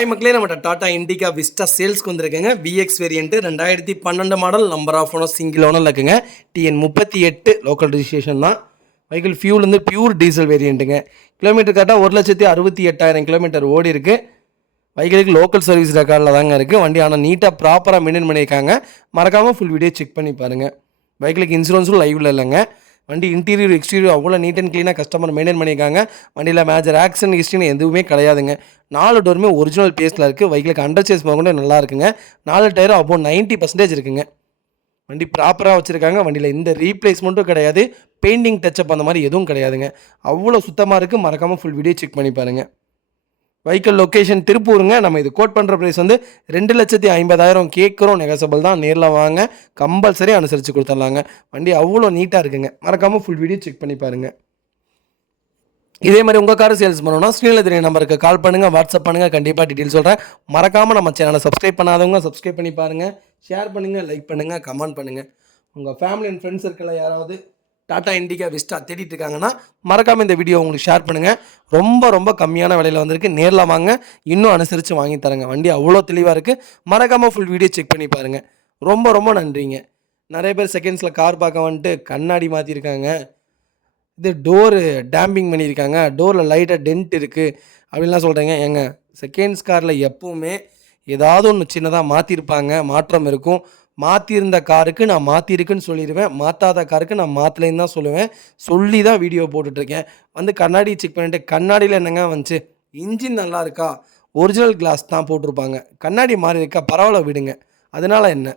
Hi மக்களே, நம்ம Tata Indica Vista சேல்ஸ்க்கு வந்திருக்குங்க. VX variant 2012 model, number of owner single owner இருக்குங்க. டிஎன் 38 லோக்கல் ரிஜிஸ்ட்ரேஷன் தான். வெஹிக்கிள் ஃபியூல் வந்து பியூர் டீசல் வேரியண்ட்டுங்க. கிலோமீட்டர் கரெக்டாக 1,68,000 கிலோமீட்டர் ஓடி இருக்குது. வெஹிக்கிளுக்கு லோக்கல் சர்வீஸ் ரெக்கார்டில் தாங்க இருக்குது. வண்டி ஆனால் நீட்டாக ப்ராப்பராக மெயின்டைன் பண்ணியிருக்காங்க. மறக்காமல் ஃபுல் வீடியோ செக் பண்ணி பாருங்கள். வெஹிக்கிளுக்கு இன்சூரன்ஸும் லைவில் இல்லைங்க. வண்டி இன்டீரியர் எக்ஸ்டீரியர் அவ்வளோ நீட் அண்ட் க்ளீனாக கஸ்டமர் மெயின்டைன் பண்ணியிருக்காங்க. வண்டியில் மேஜர் ஆக்சிடென்ட் ஹிஸ்ட்ரின்னு எதுவுமே கிடையாதுங்க. 4 டோருமே ஒரிஜினல் பேஸில் இருக்குது. வெஹிக்கிளுக்கு அண்டர் சேஸ் கூட நல்லா இருக்குங்க. 4 டயரும் அபோவ் 90% இருக்குங்க. வண்டி ப்ராப்பராக வச்சுருக்காங்க. வண்டியில் எந்த ரீப்ளேஸ்மெண்ட்டும் கிடையாது. பெயிண்டிங் டச்சப் அந்த மாதிரி எதுவும் கிடையாதுங்க. அவ்வளோ சுத்தமாக இருக்குது. மறக்காமல் ஃபுல் வீடியோ செக் பண்ணி பாருங்கள். வெஹிக்கிள் லொக்கேஷன் திருப்பூருங்க. நம்ம இது கோட் பண்ணுற ப்ரைஸ் வந்து 2,50,000 கேட்குறோம். நெகசபிள் தான். நேரில் வாங்க, கம்பல்சரி அனுசரித்து கொடுத்துட்லாங்க. வண்டி அவ்வளோ நீட்டாக இருக்குங்க. மறக்காமல் ஃபுல் வீடியோ செக் பண்ணி பாருங்கள். இதே மாதிரி உங்கள் கார் சேல்ஸ் பண்ணணும்னா ஸ்க்ரீனில் தெரிய நம்பருக்கு கால் பண்ணுங்கள், வாட்ஸ்அப் பண்ணுங்கள். கண்டிப்பாக டீட்டெயில் சொல்கிறேன். மறக்காமல் நம்ம சேனலை சப்ஸ்கிரைப் பண்ணாதவங்க சப்ஸ்கிரைப் பண்ணி பாருங்கள். ஷேர் பண்ணுங்கள், லைக் பண்ணுங்கள், கமெண்ட் பண்ணுங்கள். உங்கள் ஃபேமிலி அண்ட் ஃப்ரெண்ட்ஸ் சர்க்கிளில் யாராவது டாடா இண்டிகா விஸ்டா தேடிட்டு இருக்காங்கன்னா மறக்காமல் இந்த வீடியோ உங்களுக்கு ஷேர் பண்ணுங்கள். ரொம்ப கம்மியான விலையில் வந்திருக்கு. நேரில் வாங்க, இன்னும் அனுசரித்து வாங்கி தரேங்க. வண்டி அவ்வளோ தெளிவாக இருக்குது. மறக்காமல் ஃபுல் வீடியோ செக் பண்ணி பாருங்கள். ரொம்ப நன்றிங்க. நிறைய பேர் செகண்ட்ஸில் கார் பார்க்க வந்துட்டு கண்ணாடி மாற்றிருக்காங்க, இது டோரு டேம்பிங் பண்ணியிருக்காங்க, டோரில் லைட்டாக டென்ட் இருக்குது அப்படின்லாம் சொல்கிறீங்க. ஏங்க, செகண்ட்ஸ் காரில் எப்போவுமே ஏதாவது ஒன்று சின்னதாக மாற்றிருப்பாங்க, மாற்றம் இருக்கும். மாற்றிருந்த காருக்கு நான் மாற்றிருக்குன்னு சொல்லிடுவேன். மாற்றாத காருக்கு நான் மாற்றலைன்னு தான் சொல்லுவேன். சொல்லி தான் வீடியோ போட்டுட்ருக்கேன். வந்து கண்ணாடி செக் பண்ணிவிட்டு கண்ணாடியில் என்னங்க வந்துச்சு, இன்ஜின் நல்லா இருக்கா, ஒரிஜினல் கிளாஸ் தான் போட்டிருப்பாங்க, கண்ணாடி மாறி இருக்கா, பரவாயில்ல விடுங்க, அதனால் என்ன.